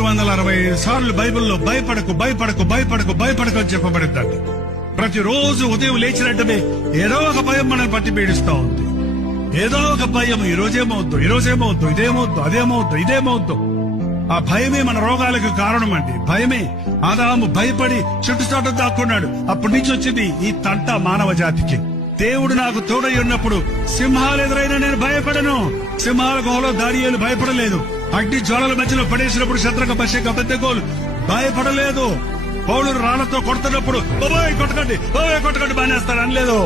365 సార్లు బైబిల్లో భయపడకు భయపడకు భయపడకు భయపడకు అని చెప్పబడిందండి. ప్రతిరోజు ఉదయం లేచినట్టునే ఏదో ఒక భయం మనల్ని పట్టి పీడిస్తా ఉంది. ఏదో ఒక భయం, ఈరోజేమవుద్దు ఇదేమవుద్దు అదేమవుద్దు. ఆ భయమే మన రోగాలకు కారణం అండి. భయమే. ఆదాము భయపడి చుట్టుచాట దాక్కున్నాడు. అప్పటి నుంచి వచ్చింది ఈ తంట మానవ జాతికి. దేవుడు నాకు తోడై ఉన్నప్పుడు సింహాలు ఎదురైనా నేను భయపడను. సింహాల గుహలో దానియేలు భయపడలేదు. అగ్ని జ్వాలల మధ్యలో పడేసినప్పుడు శత్రుక పశక అబద్ధగోలు భయపడలేదు. పౌలు రాళ్లతో కొడుతున్నప్పుడు కొట్టకండి బానేస్తాడు అనలేదు.